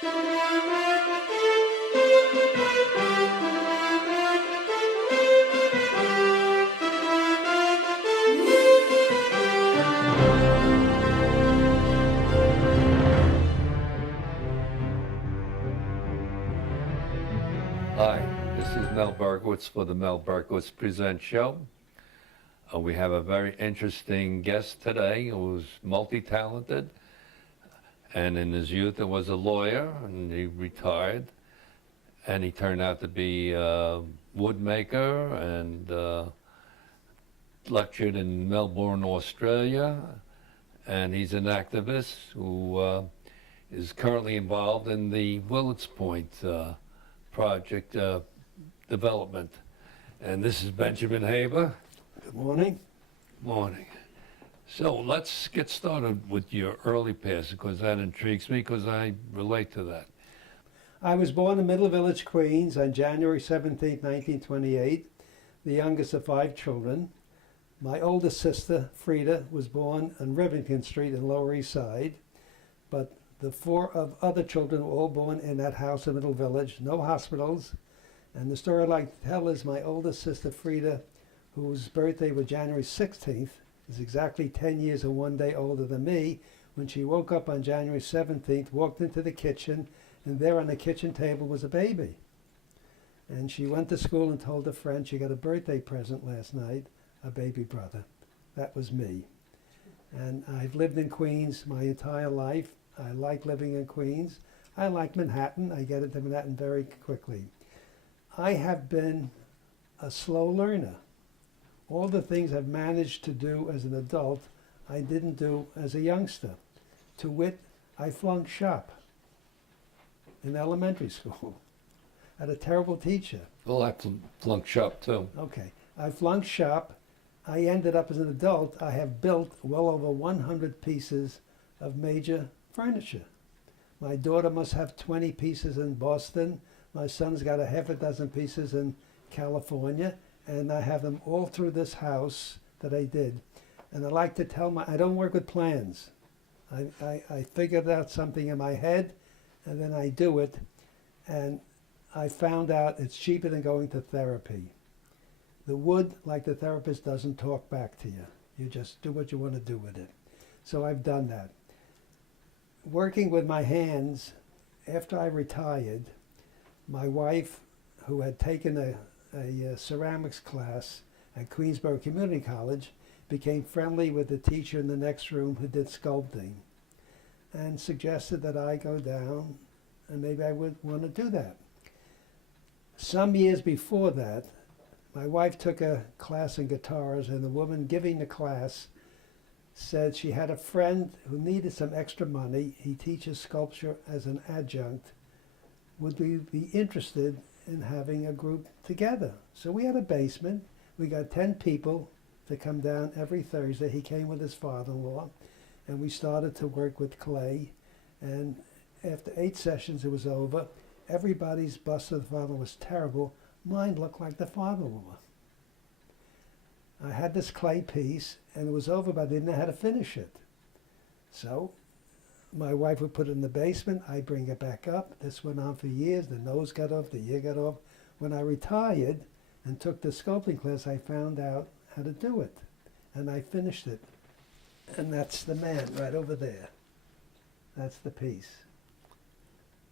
Hi, this is Mel Berkowitz for the Mel Berkowitz Presents show. We have a very interesting guest today who's multi-talented, and in his youth he was a lawyer, and he retired, and he turned out to be a woodmaker and lectured in Melbourne, Australia, and he's an activist who is currently involved in the Willets Point project development. And this is Benjamin Haber. Good morning. Morning. So let's get started with your early past, because that intrigues me, because I relate to that. I was born in Middle Village, Queens on January 17, 1928, the youngest of 5 children. My oldest sister, Frida, was born on Rivington Street in Lower East Side, but the 4 other children were all born in that house in Middle Village, no hospitals. And the story I'd like to tell is my oldest sister, Frida, whose birthday was January 16th, is exactly 10 years and 1 day older than me. When she woke up on January 17th, walked into the kitchen, and there on the kitchen table was a baby. And she went to school and told a friend she got a birthday present last night, a baby brother. That was me. And I've lived in Queens my entire life. I like living in Queens. I like Manhattan. I get into Manhattan very quickly. I have been a slow learner. All the things I've managed to do as an adult, I didn't do as a youngster. To wit, I flunked shop in elementary school. I had a terrible teacher. Well, I flunked shop too. Okay, I flunked shop. I ended up as an adult. I have built well over 100 pieces of major furniture. My daughter must have 20 pieces in Boston. My son's got a half a dozen pieces in California, and I have them all through this house that I did. And I like to tell I don't work with plans. I figured out something in my head, and then I do it, and I found out it's cheaper than going to therapy. The wood, like the therapist, doesn't talk back to you. You just do what you want to do with it. So I've done that. Working with my hands, after I retired, my wife, who had taken a ceramics class at Queensborough Community College, became friendly with the teacher in the next room who did sculpting, and suggested that I go down and maybe I would want to do that. Some years before that, my wife took a class in guitars, and the woman giving the class said she had a friend who needed some extra money. He teaches sculpture as an adjunct. Would we be interested in having a group together? So we had a basement. We got 10 people to come down every Thursday. He came with his father-in-law, and we started to work with clay. And after 8 sessions, it was over. Everybody's bust of the father was terrible. Mine looked like the father-in-law. I had this clay piece, and it was over, but I didn't know how to finish it. So my wife would put it in the basement. I bring it back up. This went on for years. The nose got off, the ear got off. When I retired and took the sculpting class, I found out how to do it, and I finished it. And that's the man right over there. That's the piece.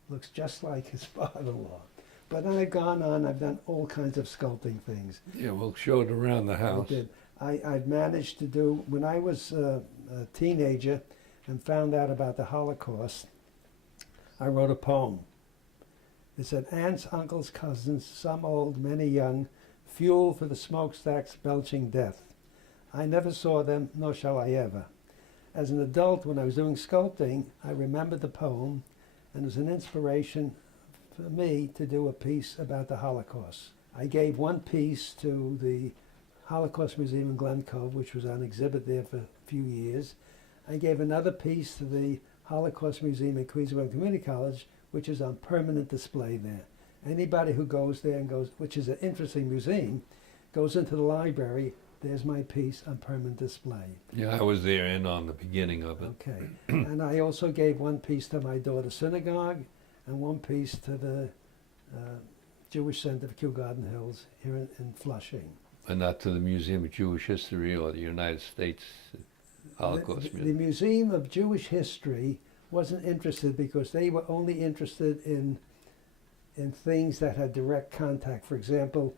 Looks just like his father-in-law. But then I've gone on, I've done all kinds of sculpting things. Yeah, we'll show it around the house. I did. I've managed to do, when I was a teenager and found out about the Holocaust, I wrote a poem. It said, aunts, uncles, cousins, some old, many young, fuel for the smokestacks belching death. I never saw them, nor shall I ever. As an adult, when I was doing sculpting, I remembered the poem, and it was an inspiration for me to do a piece about the Holocaust. I gave one piece to the Holocaust Museum in Glen Cove, which was on exhibit there for a few years. I gave another piece to the Holocaust Museum at Queensborough Community College, which is on permanent display there. Anybody who goes there and goes, which is an interesting museum, goes into the library, there's my piece on permanent display. Yeah, I was there in on the beginning of it. Okay. And I also gave one piece to my daughter's synagogue, and one piece to the Jewish Center of Kew Garden Hills here in Flushing. And not to the Museum of Jewish History or the United States Holocaust The Museum. Museum of Jewish History wasn't interested because they were only interested in things that had direct contact. For example,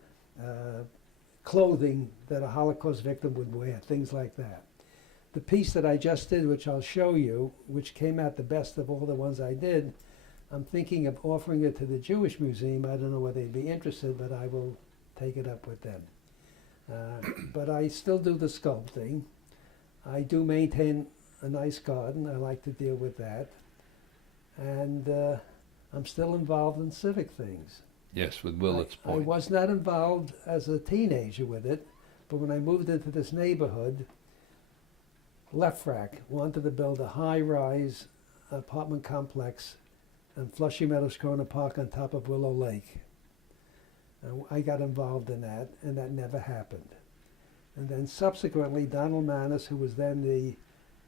clothing that a Holocaust victim would wear, things like that. The piece that I just did, which I'll show you, which came out the best of all the ones I did, I'm thinking of offering it to the Jewish Museum. I don't know whether they'd be interested, but I will take it up with them. But I still do the sculpting. I do maintain a nice garden. I like to deal with that. And I'm still involved in civic things. Yes, with Willets I Point. was not involved as a teenager with it, but when I moved into this neighborhood, Lefrak wanted to build a high-rise apartment complex in Flushing Meadows Corner Park on top of Willow Lake. And I got involved in that, and that never happened. And then subsequently, Donald Maness, who was then the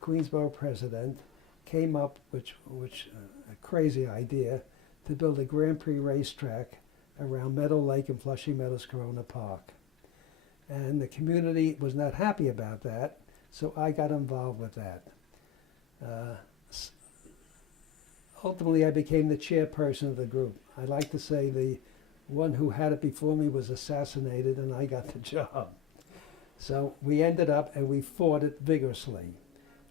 Queensborough president, came up with a crazy idea to build a Grand Prix racetrack around Meadow Lake and Flushing Meadows Corona Park. And the community was not happy about that, so I got involved with that. Ultimately, I became the chairperson of the group. I like to say the one who had it before me was assassinated, and I got the job. So we ended up, and we fought it vigorously.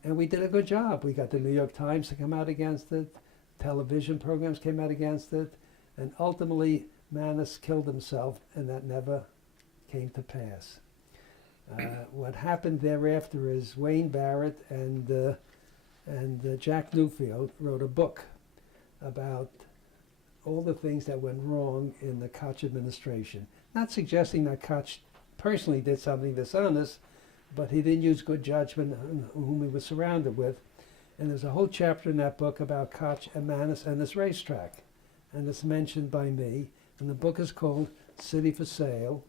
And we did a good job. We got the New York Times to come out against it. Television programs came out against it. And ultimately, Maness killed himself, and that never came to pass. What happened thereafter is Wayne Barrett and Jack Newfield wrote a book about all the things that went wrong in the Koch administration. Not suggesting that Koch personally did something dishonest, but he didn't use good judgment on whom he was surrounded with. And there's a whole chapter in that book about Koch and Maness and this racetrack. And it's mentioned by me. And the book is called City for Sale.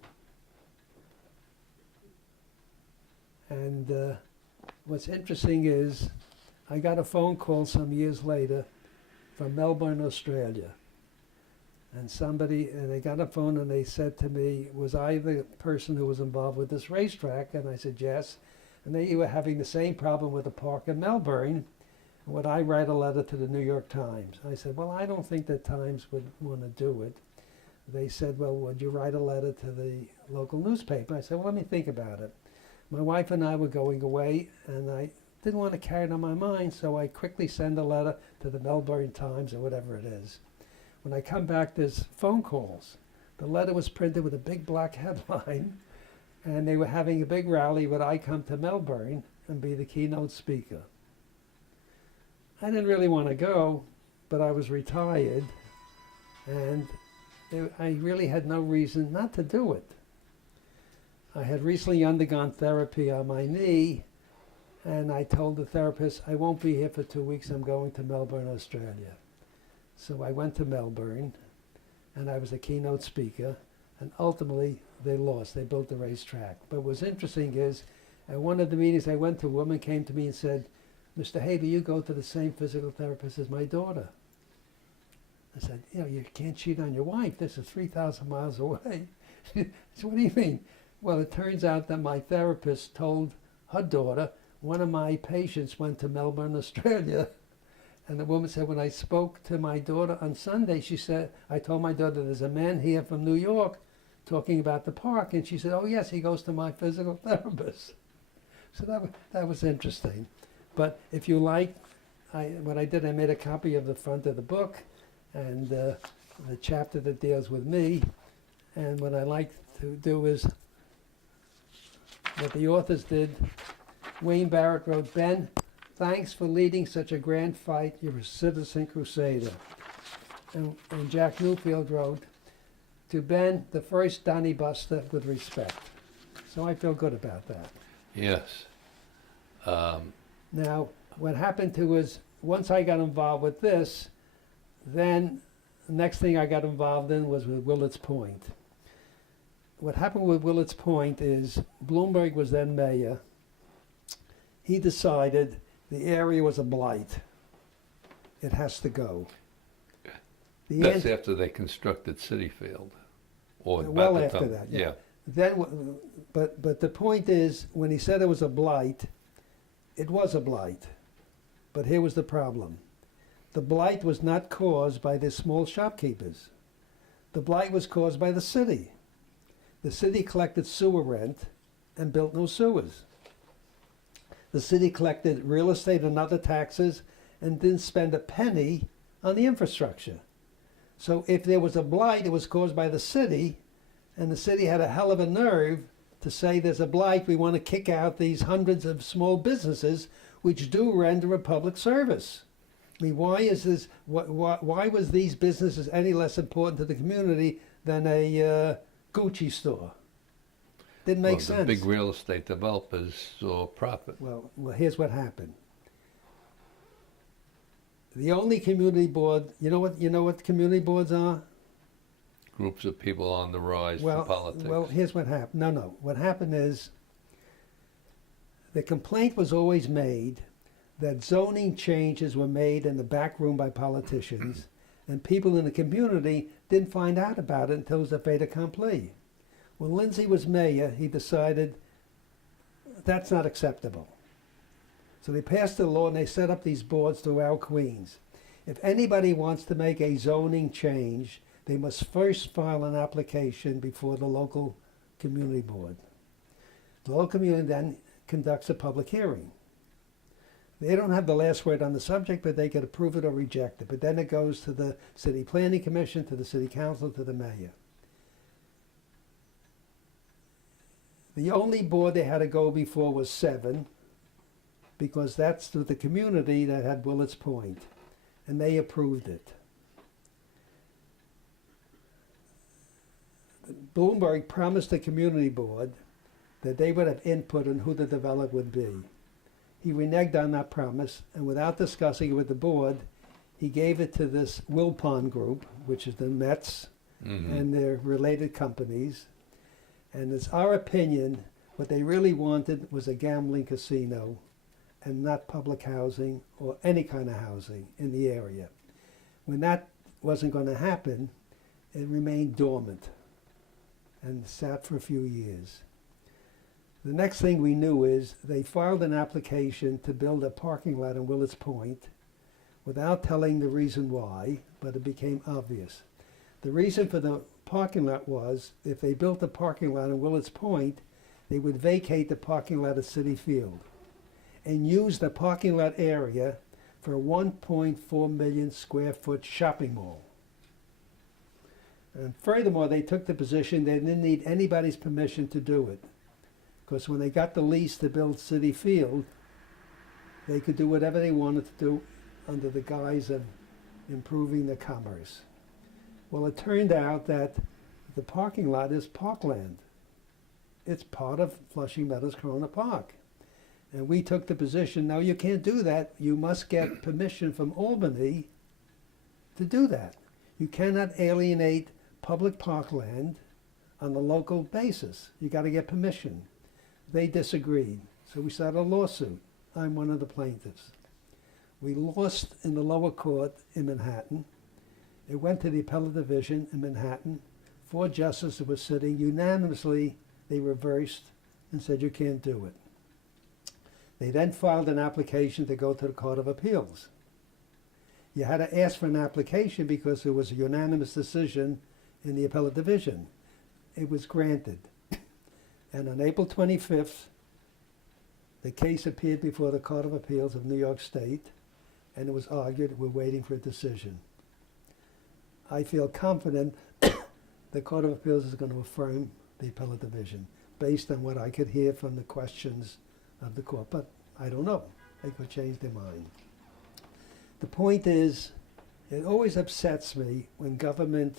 And what's interesting is I got a phone call some years later from Melbourne, Australia. And they got a phone and they said to me, was I the person who was involved with this racetrack? And I said, yes. And they were having the same problem with the park in Melbourne. Would I write a letter to the New York Times? I said, well, I don't think the Times would want to do it. They said, well, would you write a letter to the local newspaper? I said, well, let me think about it. My wife and I were going away, and I didn't want to carry it on my mind, so I quickly send a letter to the Melbourne Times or whatever it is. When I come back, there's phone calls. The letter was printed with a big black headline, and they were having a big rally. Would I come to Melbourne and be the keynote speaker? I didn't really want to go, but I was retired, and I really had no reason not to do it. I had recently undergone therapy on my knee, and I told the therapist, I won't be here for 2 weeks, I'm going to Melbourne, Australia. So I went to Melbourne, and I was a keynote speaker, and ultimately they lost. They built the racetrack. But what's interesting is, at one of the meetings I went to, a woman came to me and said, Mr. Haber, you go to the same physical therapist as my daughter. I said, you can't cheat on your wife. This is 3,000 miles away. She said, what do you mean? Well, it turns out that my therapist told her daughter, one of my patients went to Melbourne, Australia. And the woman said, when I spoke to my daughter on Sunday, she said, I told my daughter, there's a man here from New York talking about the park. And she said, oh, yes, he goes to my physical therapist. So that was interesting. But if you like, what I did, I made a copy of the front of the book and the chapter that deals with me. And what I like to do is what the authors did. Wayne Barrett wrote, Ben, thanks for leading such a grand fight. You're a citizen crusader. And Jack Newfield wrote, to Ben, the first Donny Buster with respect. So I feel good about that. Yes. Now, what happened to was, once I got involved with this, then the next thing I got involved in was with Willets Point. What happened with Willets Point is, Bloomberg was then mayor. He decided the area was a blight. It has to go. The That's end, after they constructed City Field. Or well about the after time- that, Yeah. then, but the point is, when he said it was a blight, it was a blight. But here was the problem. The blight was not caused by the small shopkeepers. The blight was caused by the city. The city collected sewer rent and built no sewers. The city collected real estate and other taxes and didn't spend a penny on the infrastructure. So if there was a blight, it was caused by the city, and the city had a hell of a nerve to say there's a blight, we want to kick out these hundreds of small businesses which do render a public service. I mean, why is this? Why was these businesses any less important to the community than a Gucci store? Didn't make Well, sense. the big real estate developers saw profit. Well, here's what happened. The only community board, you know what community boards are? Groups of people on the rise Well, for politics. well, here's what happened. No. What happened is the complaint was always made that zoning changes were made in the back room by politicians, and people in the community didn't find out about it until it was a fait accompli. When Lindsay was mayor, he decided that's not acceptable. So they passed a law and they set up these boards throughout Queens. If anybody wants to make a zoning change, they must first file an application before the local community board. The local community then conducts a public hearing. They don't have the last word on the subject, but they can approve it or reject it. But then it goes to the City Planning Commission, to the City Council, to the mayor. The only board they had to go before was 7, because that's through the community that had Willets Point, and they approved it. Bloomberg promised the community board that they would have input on who the developer would be. He reneged on that promise, and without discussing it with the board, he gave it to this Wilpon group, which is the Mets and their related companies. And it's our opinion, what they really wanted was a gambling casino and not public housing or any kind of housing in the area. When that wasn't going to happen, it remained dormant and sat for a few years. The next thing we knew is they filed an application to build a parking lot in Willets Point without telling the reason why, but it became obvious. The reason for the parking lot was if they built a parking lot in Willets Point, they would vacate the parking lot at City Field and use the parking lot area for a 1.4 million square foot shopping mall. And furthermore, they took the position they didn't need anybody's permission to do it. Because when they got the lease to build City Field, they could do whatever they wanted to do under the guise of improving the commerce. Well, it turned out that the parking lot is parkland. It's part of Flushing Meadows Corona Park. And we took the position, no, you can't do that. You must get permission from Albany to do that. You cannot alienate public parkland on the local basis. You got to get permission. They disagreed, so we started a lawsuit. I'm one of the plaintiffs. We lost in the lower court in Manhattan. It went to the appellate division in Manhattan. 4 justices were sitting. Unanimously, they reversed and said you can't do it. They then filed an application to go to the Court of Appeals. You had to ask for an application because it was a unanimous decision in the appellate division. It was granted. And on April 25th, the case appeared before the Court of Appeals of New York State, and it was argued. We're waiting for a decision. I feel confident the Court of Appeals is going to affirm the appellate division based on what I could hear from the questions of the court. But I don't know. They could change their mind. The point is, it always upsets me when government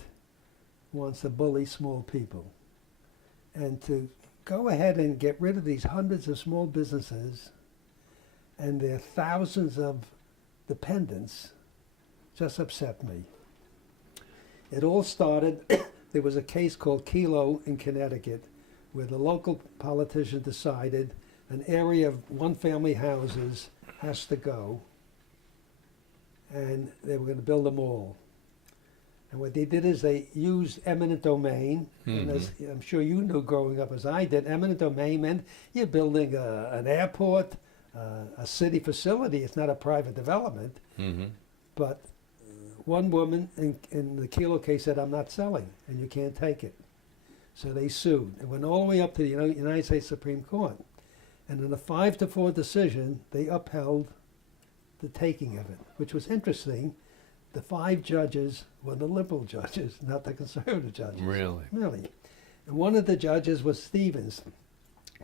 wants to bully small people. And to go ahead and get rid of these hundreds of small businesses and their thousands of dependents just upset me. It all started, there was a case called Kelo in Connecticut where the local politician decided an area of one-family houses has to go, and they were going to build a mall. And what they did is they used eminent domain. And as I'm sure you knew growing up as I did, eminent domain meant you're building an airport, a city facility. It's not a private development. Mm-hmm. But one woman in the Kelo case said, I'm not selling, and you can't take it. So they sued. It went all the way up to the United States Supreme Court. And in a 5-4 decision, they upheld the taking of it, which was interesting. The 5 judges were the liberal judges, not the conservative judges. Really? Really. And one of the judges was Stevens.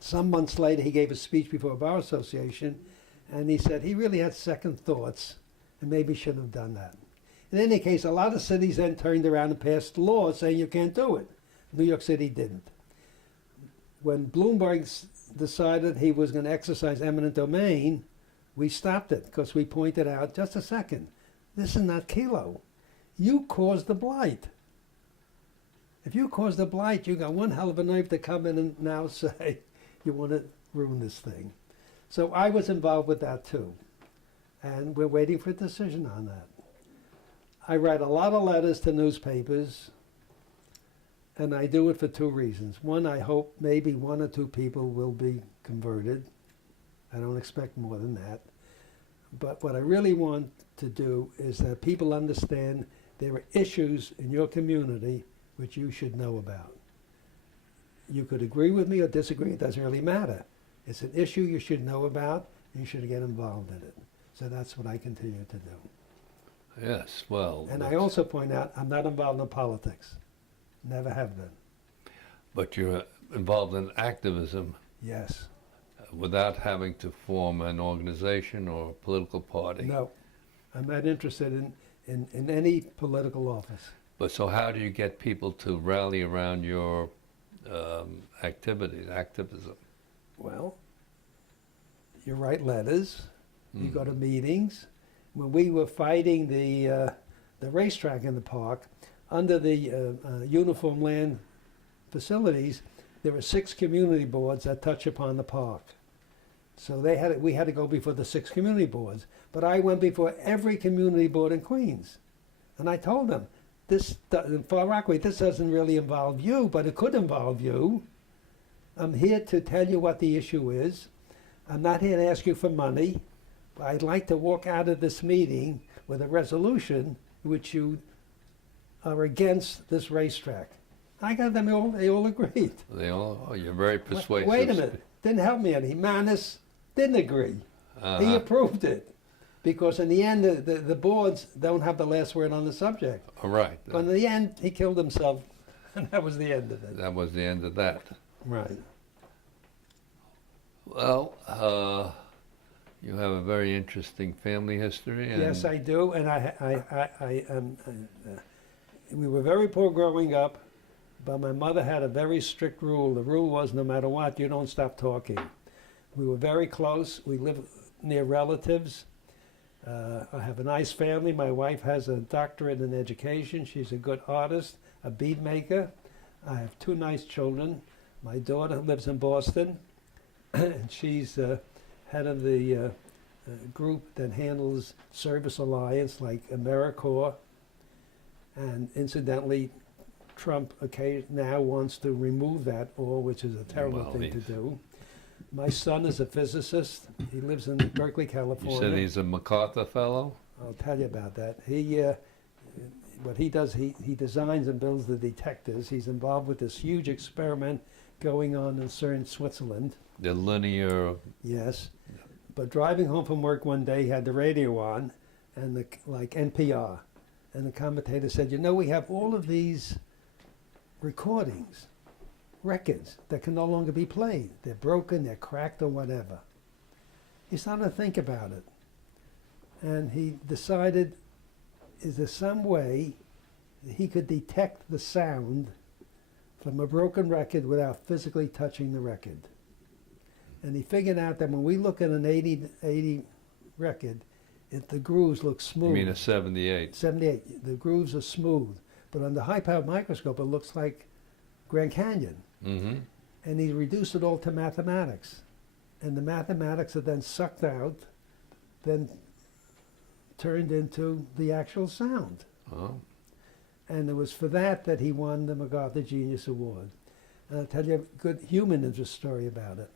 Some months later, he gave a speech before a bar association, and he said he really had second thoughts and maybe shouldn't have done that. In any case, a lot of cities then turned around and passed laws saying you can't do it. New York City didn't. When Bloomberg decided he was going to exercise eminent domain, we stopped it because we pointed out, just a second, this is not Kelo. You caused the blight. If you caused the blight, you got one hell of a nerve to come in and now say you want to ruin this thing. So I was involved with that too. And we're waiting for a decision on that. I write a lot of letters to newspapers, and I do it for 2 reasons. One, I hope maybe 1 or 2 people will be converted. I don't expect more than that. But what I really want to do is that people understand there are issues in your community which you should know about. You could agree with me or disagree, it doesn't really matter. It's an issue you should know about, and you should get involved in it. So that's what I continue to do. Yes, well. And I also point out, I'm not involved in politics. Never have been. But you're involved in activism Yes. without having to form an organization or a political party. No. I'm not interested in any political office. But so how do you get people to rally around your activism? Well, you write letters, you go to meetings. When we were fighting the racetrack in the park, under the Uniform Land Facilities, there were 6 community boards that touch upon the park. So we had to go before the 6 community boards. But I went before every community board in Queens. And I told them, in Far Rockaway, this doesn't really involve you, but it could involve you. I'm here to tell you what the issue is. I'm not here to ask you for money. I'd like to walk out of this meeting with a resolution which you are against this racetrack. I got them all, they all agreed. You're very persuasive. Wait a minute, didn't help me any. Manis didn't agree. He approved it. Because in the end, the boards don't have the last word on the subject. All right. But in the end, he killed himself, and that was the end of it. That was the end of that. Right. Well, you have a very interesting family history. And Yes, I do, and we were very poor growing up, but my mother had a very strict rule. The rule was no matter what, you don't stop talking. We were very close. We lived near relatives. I have a nice family. My wife has a doctorate in education. She's a good artist, a bead maker. I have 2 nice children. My daughter lives in Boston, and she's head of the group that handles Service Alliance like AmeriCorps. And incidentally, Trump now wants to remove that all, which is a terrible thing to do. My son is a physicist. He lives in Berkeley, California. You said he's a MacArthur Fellow? I'll tell you about that. What he does, he designs and builds the detectors. He's involved with this huge experiment going on in CERN, Switzerland. The linear... Yes. But driving home from work one day, he had the radio on, and like NPR. And the commentator said, you know, we have all of these recordings, records that can no longer be played. They're broken, they're cracked, or whatever. He started to think about it. And he decided, is there some way that he could detect the sound from a broken record without physically touching the record? And he figured out that when we look at an 80 record, the grooves look smooth. You mean a 78? 78. The grooves are smooth. But under high-powered microscope, it looks like Grand Canyon. Mm-hmm. And he reduced it all to mathematics. And the mathematics are then sucked out, then turned into the actual sound. Oh. And it was for that that he won the MacArthur Genius Award. And I'll tell you a good human interest story about it.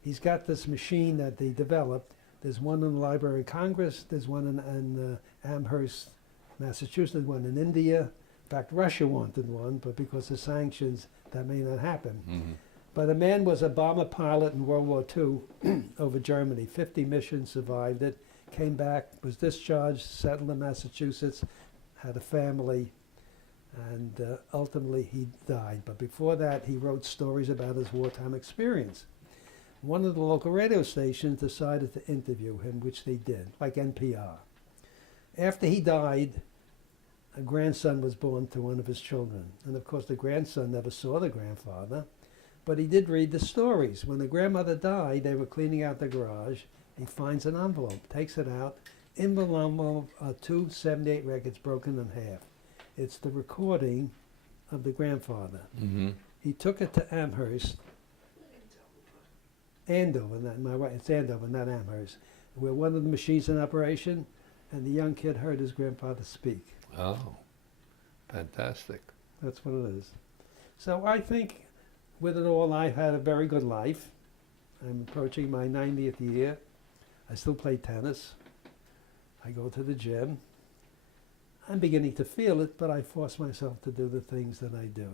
He's got this machine that they developed. There's one in the Library of Congress. There's one in Amherst, Massachusetts, one in India. In fact, Russia wanted one, but because of sanctions, that may not happen. Mm-hmm. But a man was a bomber pilot in World War II over Germany. 50 missions, survived it, came back, was discharged, settled in Massachusetts, had a family, and ultimately he died. But before that, he wrote stories about his wartime experience. One of the local radio stations decided to interview him, which they did, like NPR. After he died, a grandson was born to one of his children. And of course, the grandson never saw the grandfather, but he did read the stories. When the grandmother died, they were cleaning out the garage. He finds an envelope, takes it out. In the envelope are 278 records broken in half. It's the recording of the grandfather. Mm-hmm. He took it to Amherst, Andover, it's Andover, not Amherst, where one of the machines in operation, and the young kid heard his grandfather speak. Oh, fantastic. That's what it is. So I think with it all, I've had a very good life. I'm approaching my 90th year. I still play tennis. I go to the gym. I'm beginning to feel it, but I force myself to do the things that I do.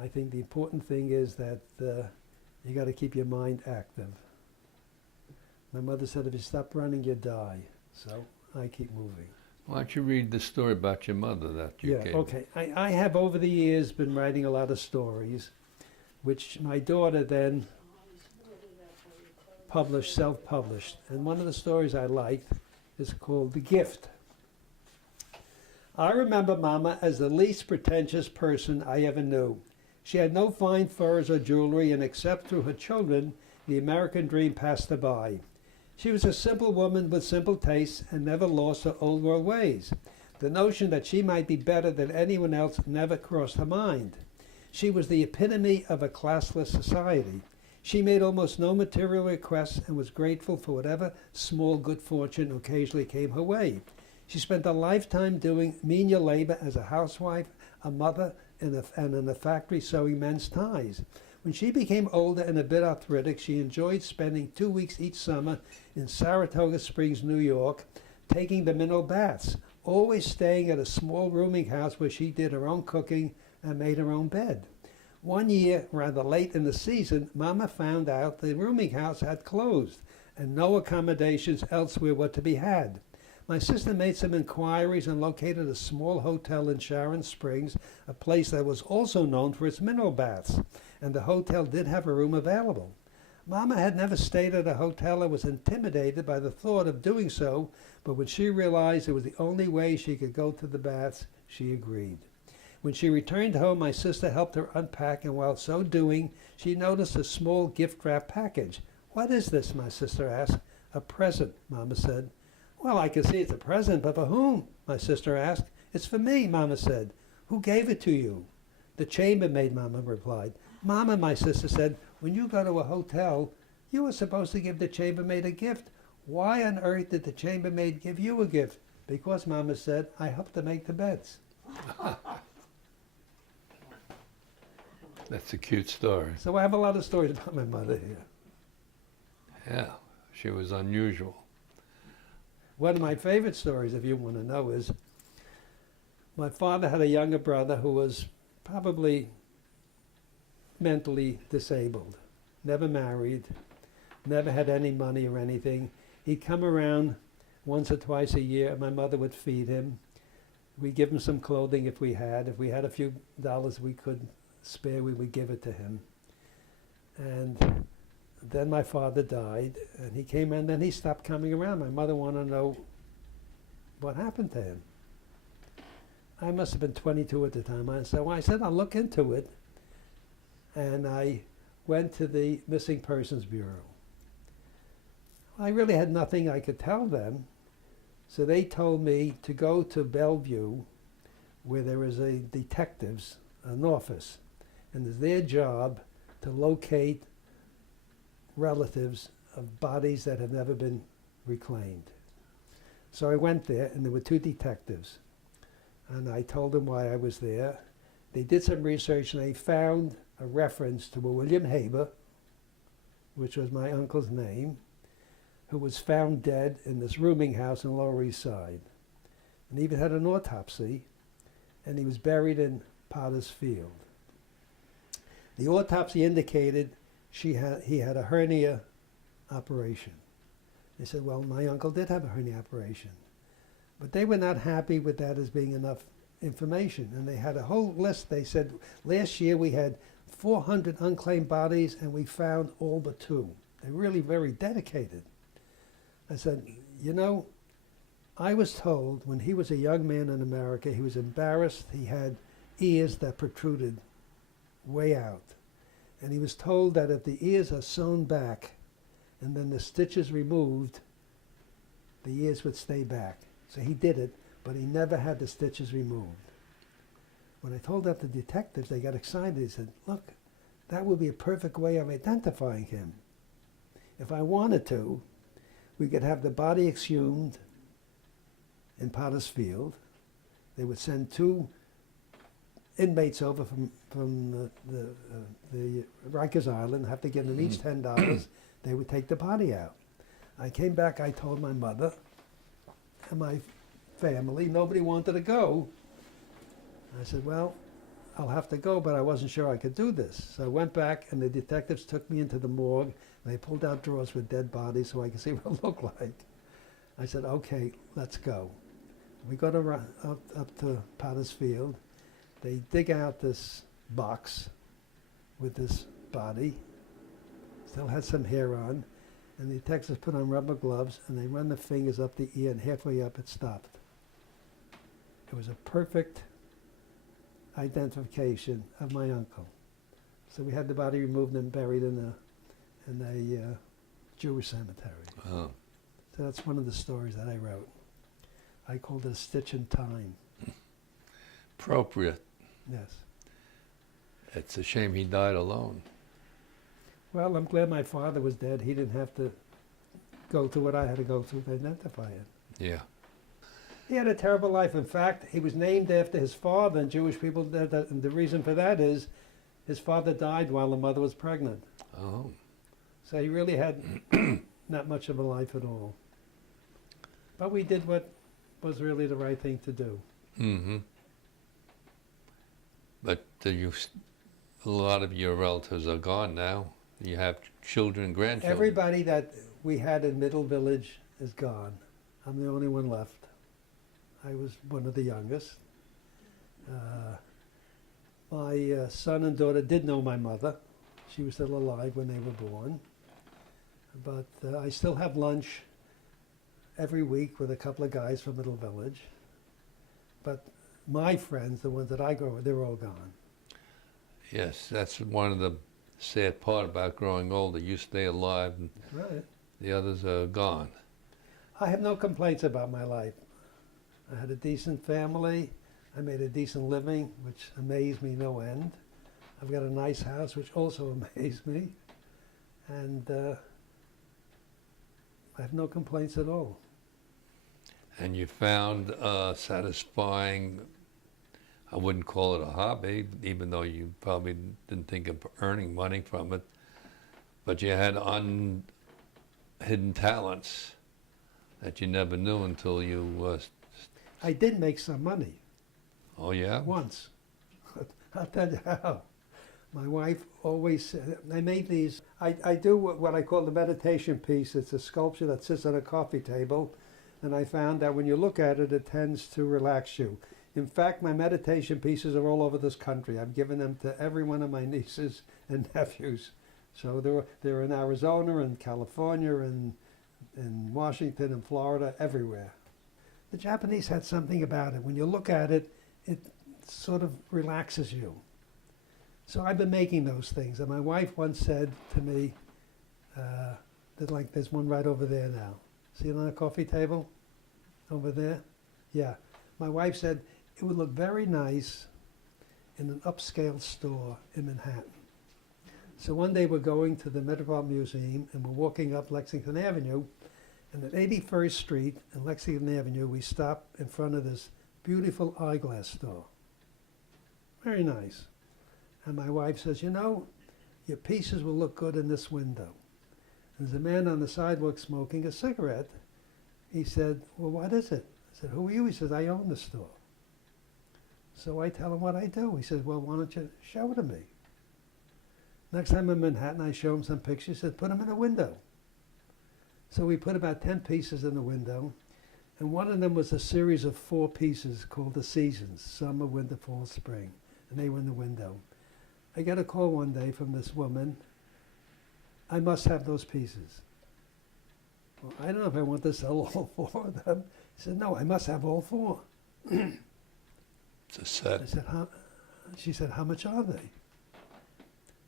I think the important thing is that you got to keep your mind active. My mother said, if you stop running, you die. So I keep moving. Why don't you read the story about your mother that you gave? Okay. I have over the years been writing a lot of stories, which my daughter then published, self-published. And one of the stories I liked is called The Gift. I remember Mama as the least pretentious person I ever knew. She had no fine furs or jewelry, and except through her children, the American dream passed her by. She was a simple woman with simple tastes and never lost her old world ways. The notion that she might be better than anyone else never crossed her mind. She was the epitome of a classless society. She made almost no material requests and was grateful for whatever small good fortune occasionally came her way. She spent a lifetime doing menial labor as a housewife, a mother, and in a factory sewing men's ties. When she became older and a bit arthritic, she enjoyed spending 2 weeks each summer in Saratoga Springs, New York, taking the mineral baths, always staying at a small rooming house where she did her own cooking and made her own bed. One year, rather late in the season, Mama found out the rooming house had closed and no accommodations elsewhere were to be had. My sister made some inquiries and located a small hotel in Sharon Springs, a place that was also known for its mineral baths, and the hotel did have a room available. Mama had never stayed at a hotel and was intimidated by the thought of doing so, but when she realized it was the only way she could go to the baths, she agreed. When she returned home, my sister helped her unpack, and while so doing, she noticed a small gift wrap package. "What is this?" my sister asked. "A present," Mama said. "Well, I can see it's a present, but for whom?" my sister asked. "It's for me," Mama said. "Who gave it to you?" "The chambermaid," Mama replied. "Mama," my sister said, "when you go to a hotel, you were supposed to give the chambermaid a gift. Why on earth did the chambermaid give you a gift?" "Because," Mama said, "I helped to make the beds." That's a cute story. So I have a lot of stories about my mother here. Yeah, she was unusual. One of my favorite stories, if you want to know, is my father had a younger brother who was probably mentally disabled, never married, never had any money or anything. He'd come around once or twice a year, and my mother would feed him. We'd give him some clothing if we had. If we had a few dollars we could spare, we would give it to him. And then my father died, and he came in, and then he stopped coming around. My mother wanted to know what happened to him. I must have been 22 at the time. So I said, I'll look into it. And I went to the Missing Persons Bureau. I really had nothing I could tell them. So they told me to go to Bellevue, where there is a detective's, an office. And it's their job to locate relatives of bodies that have never been reclaimed. So I went there, and there were two detectives. and I told them why I was there. They did some research and they found a reference to a William Haber, which was my uncle's name, who was found dead in this rooming house in Lower East Side. And he even had an autopsy, and he was buried in Potter's Field. The autopsy indicated he had a hernia operation. They said, well, my uncle did have a hernia operation. But they were not happy with that as being enough information. And they had a whole list. They said, last year we had 400 unclaimed bodies and we found all but 2. They're really very dedicated. I said, you know, I was told when he was a young man in America, he was embarrassed. He had ears that protruded way out. And he was told that if the ears are sewn back and then the stitches removed, the ears would stay back. So he did it, but he never had the stitches removed. When I told that to detectives, they got excited. They said, look, that would be a perfect way of identifying him. If I wanted to, we could have the body exhumed in Potter's Field. They would send 2 inmates over from the Rikers Island, have to give them each $10. They would take the body out. I came back, I told my mother and my family, nobody wanted to go. I said, well, I'll have to go, but I wasn't sure I could do this. So I went back and the detectives took me into the morgue and they pulled out drawers with dead bodies so I could see what it looked like. I said, okay, let's go. We go to up to Potter's Field. They dig out this box with this body, still had some hair on, and the detectives put on rubber gloves and they run the fingers up the ear and halfway up it stopped. It was a perfect identification of my uncle. So we had the body removed and buried in a Jewish cemetery. Oh. So that's one of the stories that I wrote. I called it A Stitch in Time. Appropriate. Yes. It's a shame he died alone. Well, I'm glad my father was dead. He didn't have to go through what I had to go through to identify it. Yeah. He had a terrible life. In fact, he was named after his father, and Jewish people, and the reason for that is his father died while the mother was pregnant. Oh. So he really had not much of a life at all. But we did what was really the right thing to do. Mm-hmm. But a lot of your relatives are gone now. You have children, grandchildren. Everybody that we had in Middle Village is gone. I'm the only one left. I was one of the youngest. My son and daughter did know my mother. She was still alive when they were born. But I still have lunch every week with a couple of guys from Middle Village. But my friends, the ones that I grew with, they're all gone. Yes, that's one of the sad part about growing older. You stay alive and Right. the others are gone. I have no complaints about my life. I had a decent family. I made a decent living, which amazed me no end. I've got a nice house, which also amazed me. And I have no complaints at all. And you found satisfying, I wouldn't call it a hobby, even though you probably didn't think of earning money from it, but you had hidden talents that you never knew until you... I did make some money Oh, yeah? once. I'll tell you how. My wife always said, I made these, I do what I call the meditation piece. It's a sculpture that sits on a coffee table, and I found that when you look at it, it tends to relax you. In fact, my meditation pieces are all over this country. I've given them to every one of my nieces and nephews. So they're in Arizona and California and in Washington and Florida, everywhere. The Japanese had something about it. When you look at it, it sort of relaxes you. So I've been making those things. And my wife once said to me, there's one right over there now. See it on a coffee table? Over there? Yeah. My wife said it would look very nice in an upscale store in Manhattan. So one day we're going to the Metropolitan Museum and we're walking up Lexington Avenue, and at 81st Street and Lexington Avenue we stop in front of this beautiful eyeglass store. Very nice. And my wife says, you know, your pieces will look good in this window. There's a man on the sidewalk smoking a cigarette. He said, well, what is it? I said, who are you? He says, I own the store. So I tell him what I do. He says, well, why don't you show it to me? Next time I'm in Manhattan, I show him some pictures. He said, put them in a window. So we put about 10 pieces in the window. And one of them was a series of 4 pieces called the seasons, summer, winter, fall, spring. And they were in the window. I got a call one day from this woman. I must have those pieces. Well, I don't know if I want to sell all 4 of them. He said, no, I must have all 4. It's a set. I said, how? She said, how much are they?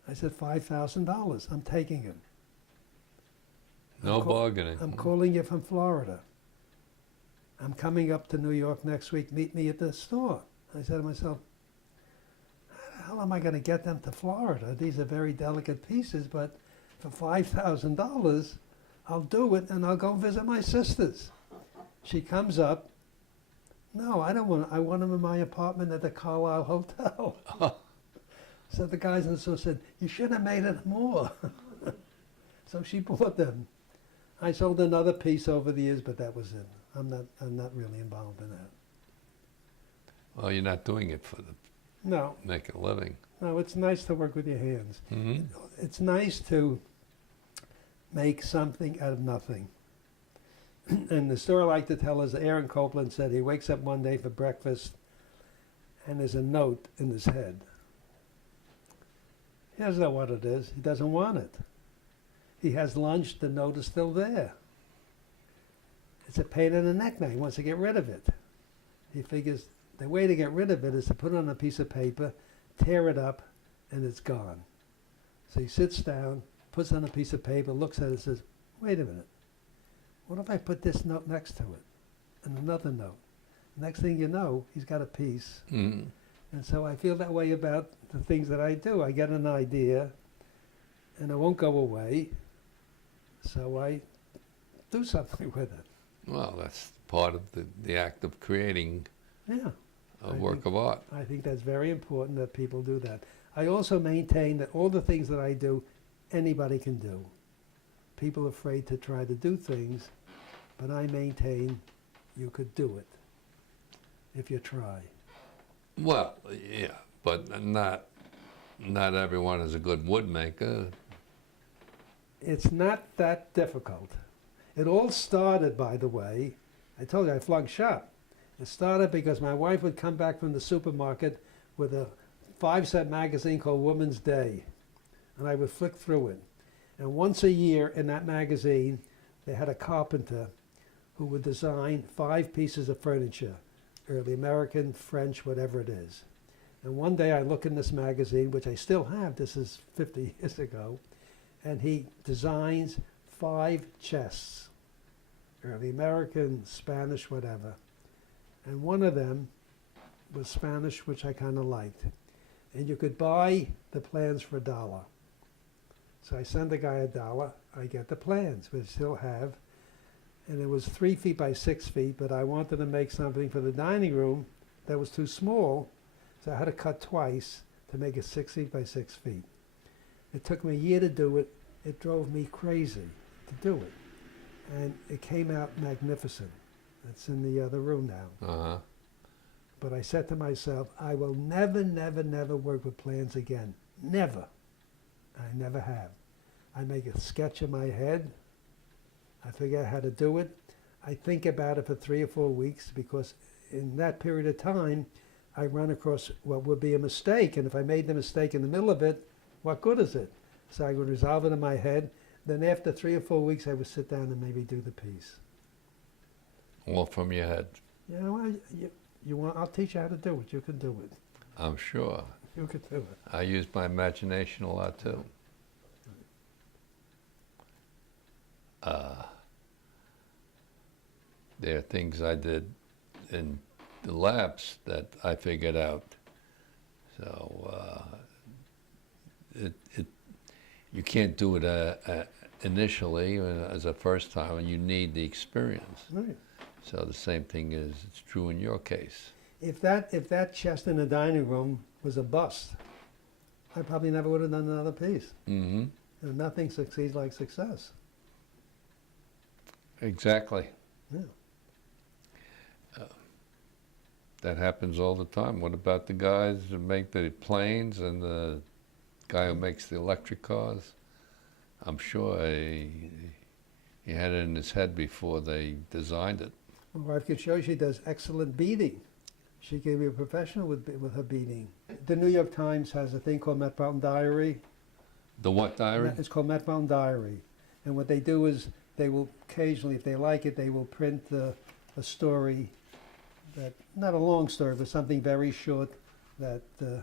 I said, $5,000. I'm taking them. No bargaining. I'm calling you from Florida. I'm coming up to New York next week. Meet me at the store. I said to myself, how the hell am I going to get them to Florida? These are very delicate pieces, but for $5,000, I'll do it and I'll go visit my sisters. She comes up. No, I don't want them. I want them in my apartment at the Carlisle Hotel. So the guys in the store said, you should have made it more. So she bought them. I sold another piece over the years, but that was it. I'm not really involved in that. Well, you're not doing it for the No, make a living. no, it's nice to work with your hands. Mm-hmm. It's nice to make something out of nothing. And the story I like to tell is Aaron Copland said he wakes up one day for breakfast and there's a note in his head. He doesn't know what it is. He doesn't want it. He has lunch, the note is still there. It's a pain in the neck now. He wants to get rid of it. He figures the way to get rid of it is to put it on a piece of paper, tear it up, and it's gone. So he sits down, puts it on a piece of paper, looks at it and says, wait a minute. What if I put this note next to it? And another note. Next thing you know, he's got a piece. Mm-hmm. And so I feel that way about the things that I do. I get an idea, and it won't go away, so I do something with it. Well, that's part of the act of creating Yeah. a I work think- of art. I think that's very important that people do that. I also maintain that all the things that I do, anybody can do. People are afraid to try to do things, but I maintain you could do it if you try. Well, yeah, but not everyone is a good wood maker. It's not that difficult. It all started, by the way, I told you I flunked shop. It started because my wife would come back from the supermarket with a 5-cent magazine called Woman's Day, and I would flick through it. And once a year in that magazine, they had a carpenter who would design 5 pieces of furniture, early American, French, whatever it is. And one day I look in this magazine, which I still have, this is 50 years ago, and he designs 5 chests, early American, Spanish, whatever. And one of them was Spanish, which I kind of liked. And you could buy the plans for $1. So I send the guy $1, I get the plans, which I still have. And it was 3 feet by 6 feet, but I wanted to make something for the dining room that was too small, so I had to cut twice to make it 6 feet by 6 feet. It took me a year to do it. It drove me crazy to do it. And it came out magnificent. It's in the other room now. Uh-huh. But I said to myself, I will never, never, never work with plans again. Never. I never have. I make a sketch in my head. I figure out how to do it. I think about it for 3 or 4 weeks because in that period of time, I run across what would be a mistake. And if I made the mistake in the middle of it, what good is it? So I would resolve it in my head. Then after 3 or 4 weeks, I would sit down and maybe do the piece. All from your head, You know, you want? I'll teach you how to do it. You can do it. I'm sure. You can do it. I use my imagination a lot too. There are things I did in the labs that I figured out. So you can't do it initially as a first time, and you need the experience. Right. So the same thing is it's true in your case. If that chest in the dining room was a bust, I probably never would have done another piece. Mm-hmm. And nothing succeeds like success. Exactly. Yeah. That happens all the time. What about the guys who make the planes and the guy who makes the electric cars? I'm sure he had it in his head before they designed it. My wife could show you she does excellent beading. She could be a professional with her beading. The New York Times has a thing called Metropolitan Diary. The what diary? It's called Metropolitan Diary. And what they do is they will occasionally, if they like it, they will print a story that, not a long story, but something very short that does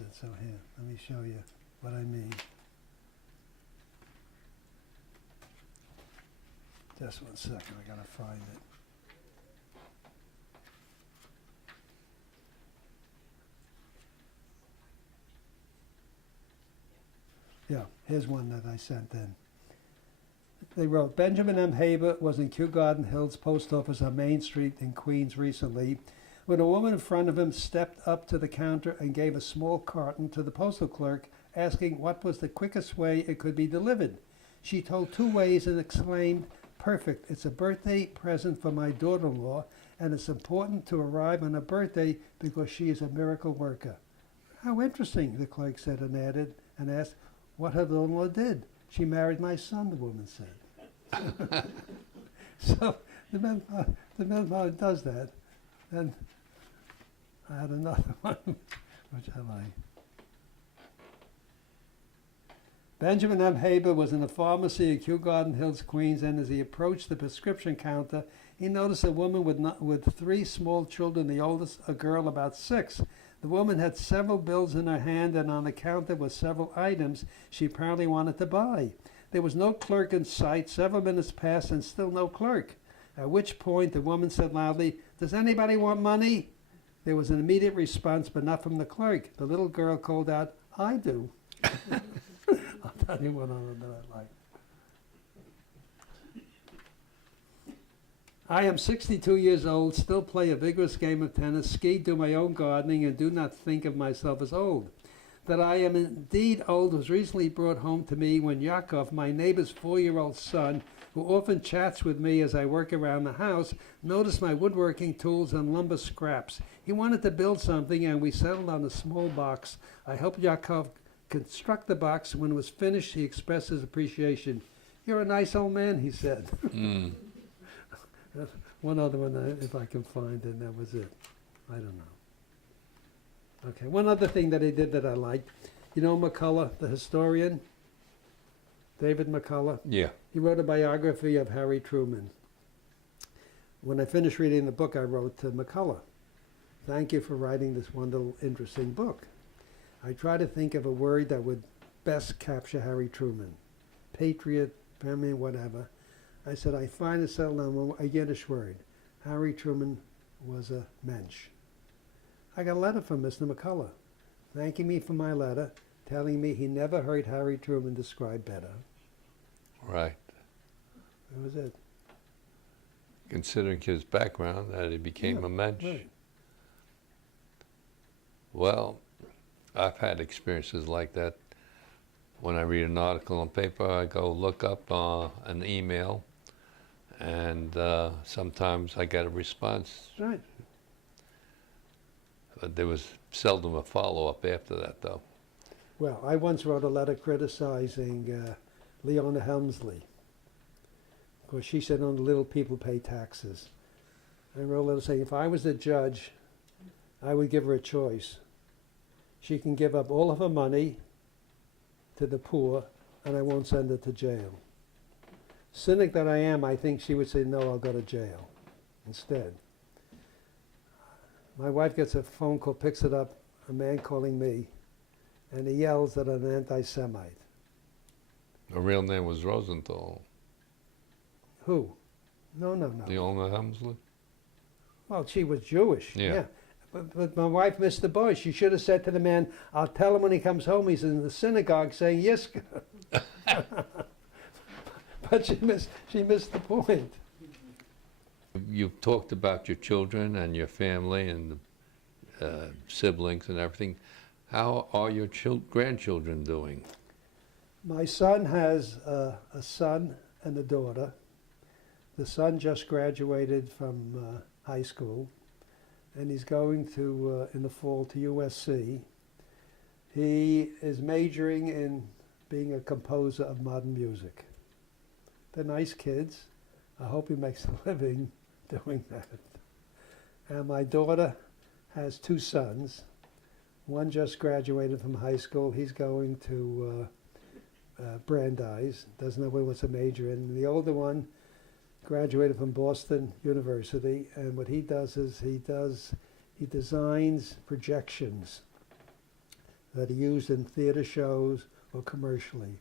it. So here, let me show you what I mean. Just 1 second, I gotta find it. Yeah, here's one that I sent in. They wrote, Benjamin M. Haber was in Kew Garden Hills Post Office on Main Street in Queens recently when a woman in front of him stepped up to the counter and gave a small carton to the postal clerk, asking what was the quickest way it could be delivered. She told 2 ways and exclaimed, perfect, it's a birthday present for my daughter-in-law, and it's important to arrive on her birthday because she is a miracle worker. How interesting, the clerk said and added, and asked what her daughter-in-law did. She married my son, the woman said. So the man does that. Then I had another one, which I like. Benjamin M. Haber was in a pharmacy at Kew Garden Hills, Queens, and as he approached the prescription counter, he noticed a woman with 3 small children, the oldest a girl about 6. The woman had several bills in her hand, and on the counter were several items she apparently wanted to buy. There was no clerk in sight. Several minutes passed and still no clerk, at which point the woman said loudly, does anybody want money? There was an immediate response, but not from the clerk. The little girl called out, I do. I'll tell you one other that I like. I am 62 years old, still play a vigorous game of tennis, ski, do my own gardening, and do not think of myself as old. That I am indeed old was recently brought home to me when Yakov, my neighbor's 4-year-old son, who often chats with me as I work around the house, noticed my woodworking tools and lumber scraps. He wanted to build something, and we settled on a small box. I helped Yakov construct the box. When it was finished, he expressed his appreciation. You're a nice old man, he said. Mm. One other one, if I can find it, and that was it. I don't know. Okay, one other thing that he did that I liked. You know McCullough, the historian? David McCullough? Yeah. He wrote a biography of Harry Truman. When I finished reading the book, I wrote to McCullough, thank you for writing this wonderful, interesting book. I try to think of a word that would best capture Harry Truman. Patriot, family, whatever. I said, I finally settled on a Yiddish word. Harry Truman was a mensch. I got a letter from Mr. McCullough, thanking me for my letter, telling me he never heard Harry Truman described better. Right. That was it. Considering his background, that he became a mensch. Right. Well, I've had experiences like that. When I read an article on paper, I go look up an email, and sometimes I get a response. Right. But there was seldom a follow-up after that, though. Well, I once wrote a letter criticizing Leona Helmsley, because she said only little people pay taxes. I wrote a letter saying if I was the judge, I would give her a choice. She can give up all of her money to the poor, and I won't send her to jail. Cynic that I am, I think she would say, no, I'll go to jail instead. My wife gets a phone call, picks it up, a man calling me, and he yells at an anti-Semite. Her real name was Rosenthal. Who? No. Leona Helmsley? Well, she was Jewish. Yeah. But my wife missed the boy. She should have said to the man, I'll tell him when he comes home he's in the synagogue saying Yiska. But she missed the point. You've talked about your children and your family and siblings and everything. How are your grandchildren doing? My son has a son and a daughter. The son just graduated from high school, and he's going to, in the fall, to USC. He is majoring in being a composer of modern music. They're nice kids. I hope he makes a living doing that. And my daughter has two sons. One just graduated from high school. He's going to Brandeis. Doesn't know what he wants to major in. And the older one graduated from Boston University. And what he does is he designs projections that are used in theater shows or commercially.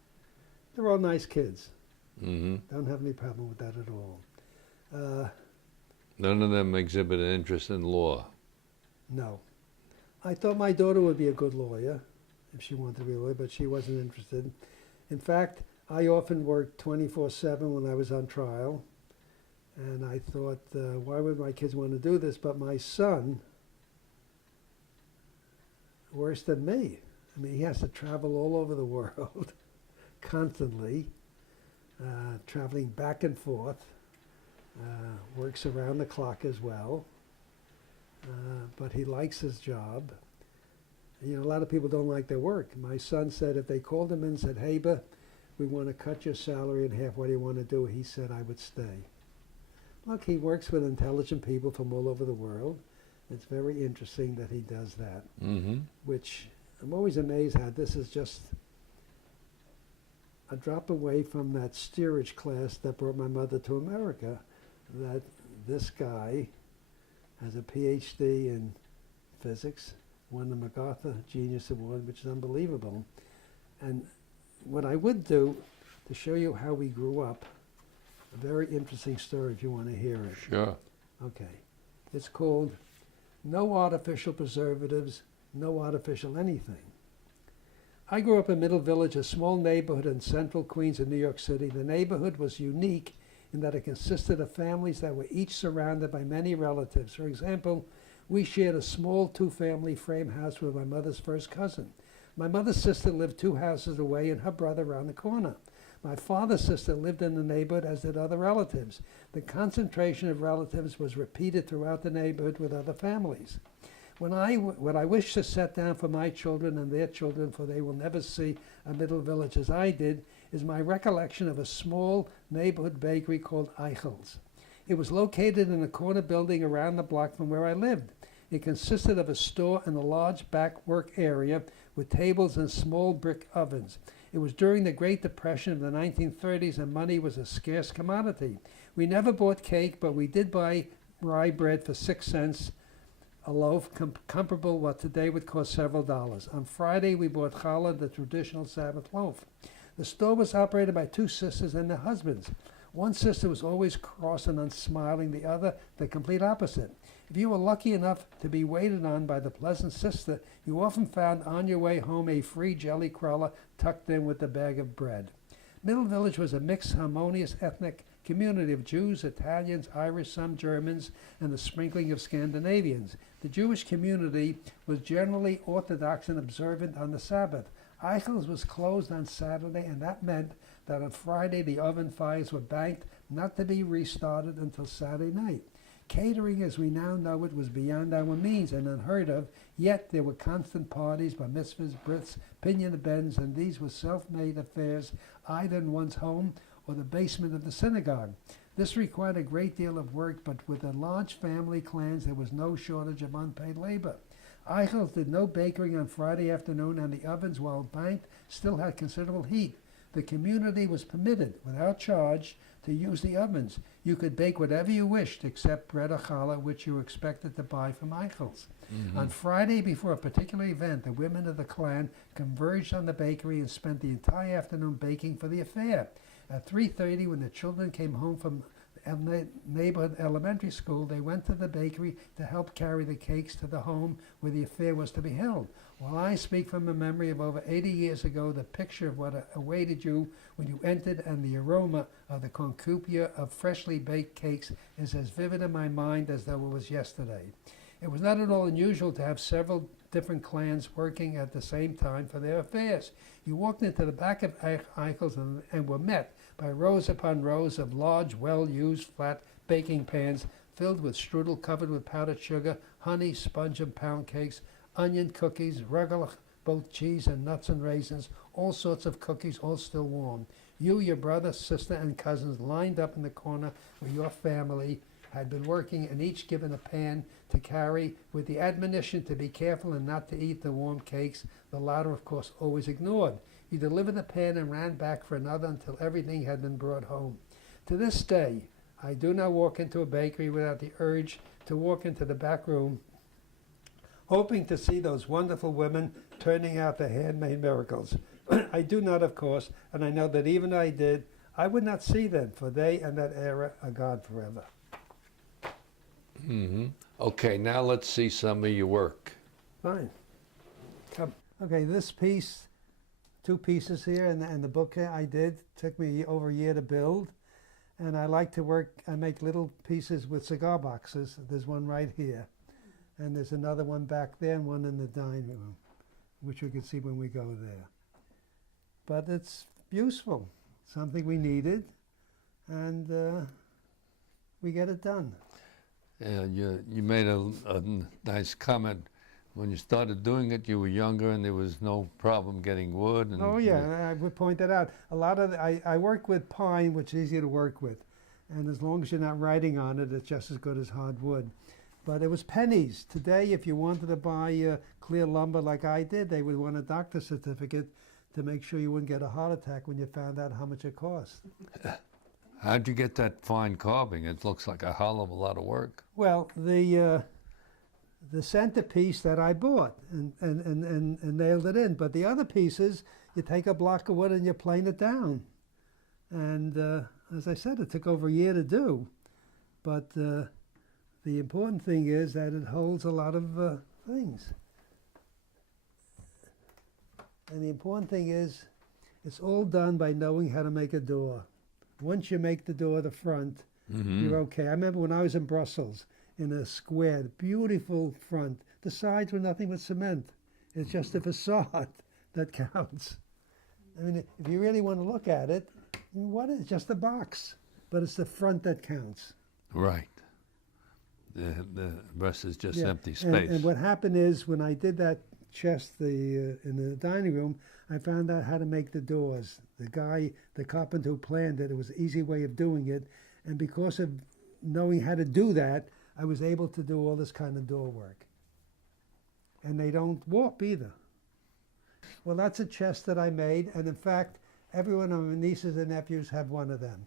They're all nice kids. Mm-hmm. Don't have any problem with that at all. None of them exhibit an interest in law. No. I thought my daughter would be a good lawyer if she wanted to be a lawyer, but she wasn't interested. In fact, I often worked 24/7 when I was on trial, and I thought, why would my kids want to do this? But my son, worse than me. I mean, he has to travel all over the world constantly, traveling back and forth, works around the clock as well. But he likes his job. You know, a lot of people don't like their work. My son said if they called him in and said, Haber, we want to cut your salary in half, what do you want to do? He said, I would stay. Look, he works with intelligent people from all over the world. It's very interesting that he does that, Mm-hmm. which I'm always amazed how this is just a drop away from that steerage class that brought my mother to America, that this guy has a PhD in physics, won the MacArthur Genius Award, which is unbelievable. And what I would do, to show you how we grew up, a very interesting story if you want to hear it. Sure. Okay. It's called No Artificial Preservatives, No Artificial Anything. I grew up in Middle Village, a small neighborhood in central Queens in New York City. The neighborhood was unique in that it consisted of families that were each surrounded by many relatives. For example, we shared a small two-family frame house with my mother's first cousin. My mother's sister lived 2 houses away and her brother around the corner. My father's sister lived in the neighborhood, as did other relatives. The concentration of relatives was repeated throughout the neighborhood with other families. When I wish to set down for my children and their children, for they will never see a Middle Village as I did, is my recollection of a small neighborhood bakery called Eichel's. It was located in a corner building around the block from where I lived. It consisted of a store and a large back work area with tables and small brick ovens. It was during the Great Depression of the 1930s, and money was a scarce commodity. We never bought cake, but we did buy rye bread for 6 cents a loaf, comparable what today would cost several dollars. On Friday, we bought challah, the traditional Sabbath loaf. The store was operated by 2 sisters and their husbands. One sister was always cross and unsmiling, the other the complete opposite. If you were lucky enough to be waited on by the pleasant sister, you often found on your way home a free jelly cruller tucked in with a bag of bread. Middle Village was a mixed, harmonious ethnic community of Jews, Italians, Irish, some Germans, and a sprinkling of Scandinavians. The Jewish community was generally Orthodox and observant on the Sabbath. Eichel's was closed on Saturday, and that meant that on Friday the oven fires were banked, not to be restarted until Saturday night. Catering, as we now know it, was beyond our means and unheard of, yet there were constant parties, bar mitzvahs, briths, pinyon bends, and these were self-made affairs either in one's home or the basement of the synagogue. This required a great deal of work, but with a large family clans, there was no shortage of unpaid labor. Eichel's did no baking on Friday afternoon, and the ovens, while banked, still had considerable heat. The community was permitted, without charge, to use the ovens. You could bake whatever you wished, except bread or challah, which you were expected to buy from Eichel's. Mm-hmm. On Friday, before a particular event, the women of the clan converged on the bakery and spent the entire afternoon baking for the affair. At 3:30, when the children came home from neighborhood elementary school, they went to the bakery to help carry the cakes to the home where the affair was to be held. While I speak from a memory of over 80 years ago, the picture of what awaited you when you entered and the aroma of the cornucopia of freshly baked cakes is as vivid in my mind as though it was yesterday. It was not at all unusual to have several different clans working at the same time for their affairs. You walked into the back of Eichel's and were met by rows upon rows of large, well-used flat baking pans filled with strudel covered with powdered sugar, honey, sponge and pound cakes, onion cookies, regular, both cheese and nuts and raisins, all sorts of cookies, all still warm. You, your brother, sister, and cousins lined up in the corner where your family had been working and each given a pan to carry with the admonition to be careful and not to eat the warm cakes, the latter, of course, always ignored. You delivered the pan and ran back for another until everything had been brought home. To this day, I do not walk into a bakery without the urge to walk into the back room, hoping to see those wonderful women turning out the handmade miracles. I do not, of course, and I know that even if I did, I would not see them, for they and that era are gone forever. Mm-hmm. Okay, now let's see some of your work. Fine. Come. Okay, this piece, 2 pieces here, and the book I did, took me over a year to build. And I like to work, I make little pieces with cigar boxes. There's one right here. And there's another one back there and one in the dining room, which you can see when we go there. But it's useful, something we needed, and we get it done. Yeah, you made a nice comment. When you started doing it, you were younger and there was no problem getting wood. And Oh yeah, and I would point that out. A lot of I work with pine, which is easier to work with, and as long as you're not writing on it, it's just as good as hardwood. But it was pennies. Today, if you wanted to buy clear lumber like I did, they would want a doctor's certificate to make sure you wouldn't get a heart attack when you found out how much it cost. How'd you get that fine carving? It looks like a hell of a lot of work. Well, the centerpiece that I bought and nailed it in, but the other pieces, you take a block of wood and you plane it down. And as I said, it took over a year to do, but the important thing is that it holds a lot of things. And the important thing is, it's all done by knowing how to make a door. Once you make the door, the front, you're okay. I remember when I was in Brussels, in a square, beautiful front. The sides were nothing but cement. It's just the facade that counts. I mean, if you really want to look at it, what is just a box? But it's the front that counts. Right. The rest is just empty space. And what happened is, when I did that chest in the dining room, I found out how to make the doors. The carpenter who planned it, it was an easy way of doing it. And because of knowing how to do that, I was able to do all this kind of door work. And they don't warp either. Well, that's a chest that I made, and in fact, every one of my nieces and nephews have one of them.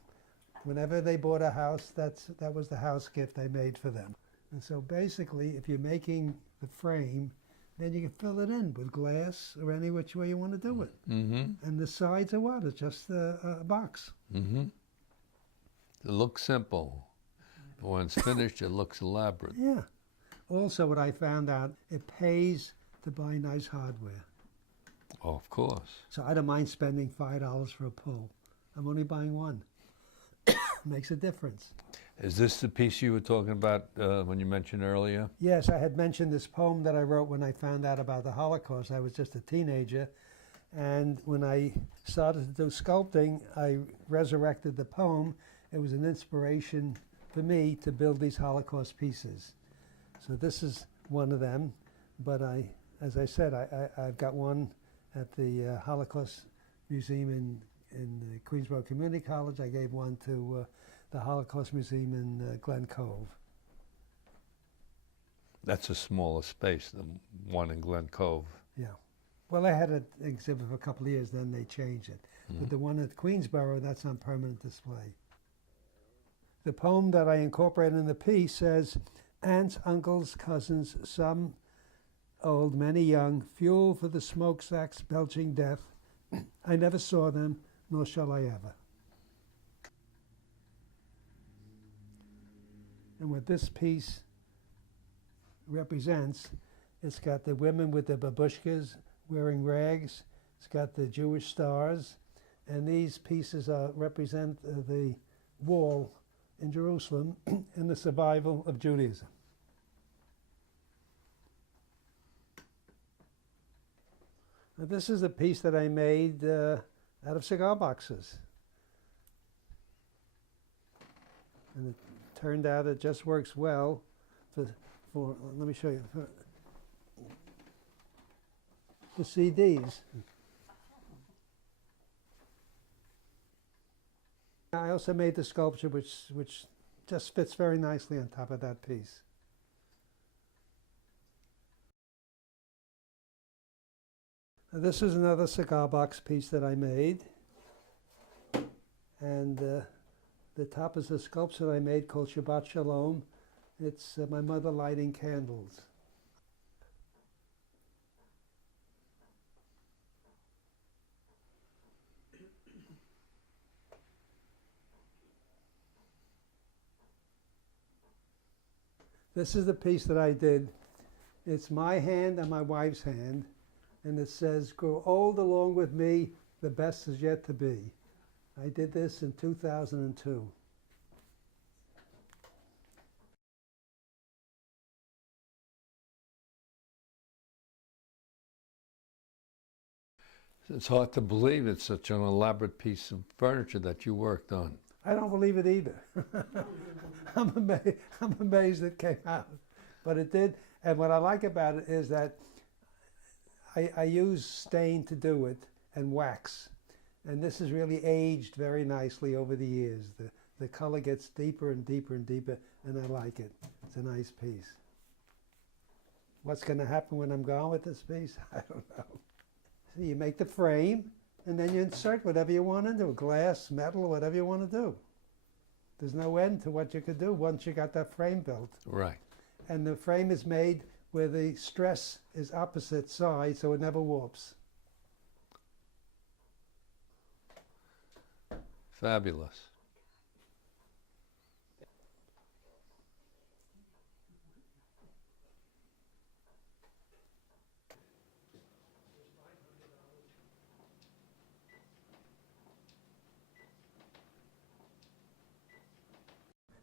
Whenever they bought a house, that was the house gift I made for them. And so basically, if you're making the frame, then you can fill it in with glass or any which way you want to do it. And the sides are what? It's just a box. It looks simple. But when it's finished, it looks elaborate. Yeah. Also, what I found out, it pays to buy nice hardware. Oh, of course. So I don't mind spending $5 for a pull. I'm only buying one. Makes a difference. Is this the piece you were talking about when you mentioned earlier? Yes, I had mentioned this poem that I wrote when I found out about the Holocaust. I was just a teenager. And when I started to do sculpting, I resurrected the poem. It was an inspiration for me to build these Holocaust pieces. So this is one of them. But as I said, I've got one at the Holocaust Museum in the Queensborough Community College. I gave one to the Holocaust Museum in Glen Cove. That's a smaller space than one in Glen Cove. Yeah. Well, I had an exhibit for a couple of years, then they changed it. But the one at Queensborough, that's on permanent display. The poem that I incorporated in the piece says, aunts, uncles, cousins, some old, many young, fuel for the smokestacks belching death. I never saw them, nor shall I ever. And what this piece represents, it's got the women with the babushkas wearing rags. It's got the Jewish stars. And these pieces represent the wall in Jerusalem and the survival of Judaism. Now, this is a piece that I made out of cigar boxes. And it turned out it just works well for let me show you, for CDs. I also made the sculpture which just fits very nicely on top of that piece. Now, this is another cigar box piece that I made. And the top is a sculpture I made called Shabbat Shalom. It's my mother lighting candles. This is the piece that I did. It's my hand and my wife's hand, and it says, "Grow old along with me, the best is yet to be." I did this in 2002. It's hard to believe it's such an elaborate piece of furniture that you worked on. I don't believe it either. I'm amazed it came out. But it did. And what I like about it is that I use stain to do it and wax. And this has really aged very nicely over the years. The color gets deeper and deeper and deeper, and I like it. It's a nice piece. What's going to happen when I'm gone with this piece? I don't know. So you make the frame, and then you insert whatever you want into it, glass, metal, whatever you want to do. There's no end to what you could do once you got that frame built. Right. And the frame is made where the stress is opposite side, so it never warps. Fabulous.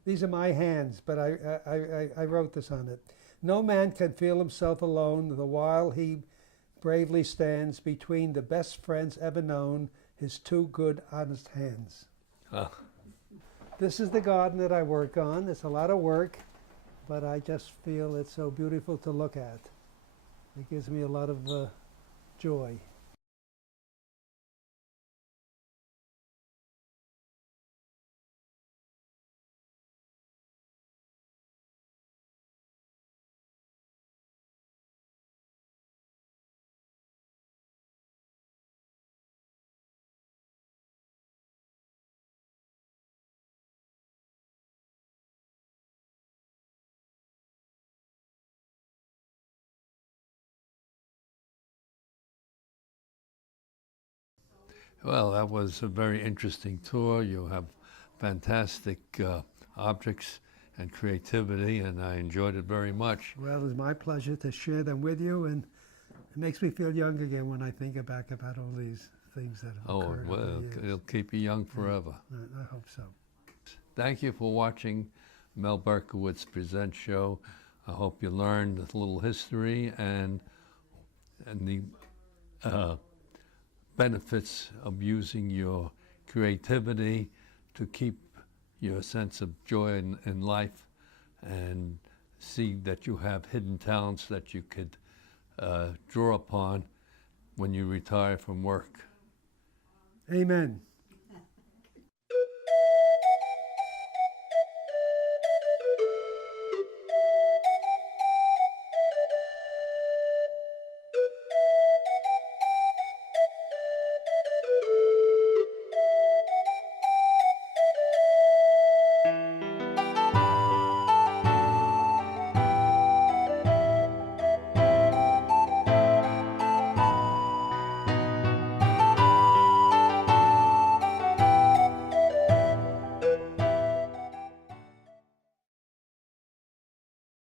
These are my hands, but I wrote this on it. No man can feel himself alone the while he bravely stands between the best friends ever known, his two good, honest hands. Huh. This is the garden that I work on. It's a lot of work, but I just feel it's so beautiful to look at. It gives me a lot of joy. Well, that was a very interesting tour. You have fantastic objects and creativity, and I enjoyed it very much. Well, it was my pleasure to share them with you, and it makes me feel young again when I think back about all these things that have occurred over Well, the years. it'll keep you young forever. I hope so. Thank you for watching Mel Berkowitz Presents Show. I hope you learned a little history and the benefits of using your creativity to keep your sense of joy in life, and see that you have hidden talents that you could draw upon when you retire from work. Amen.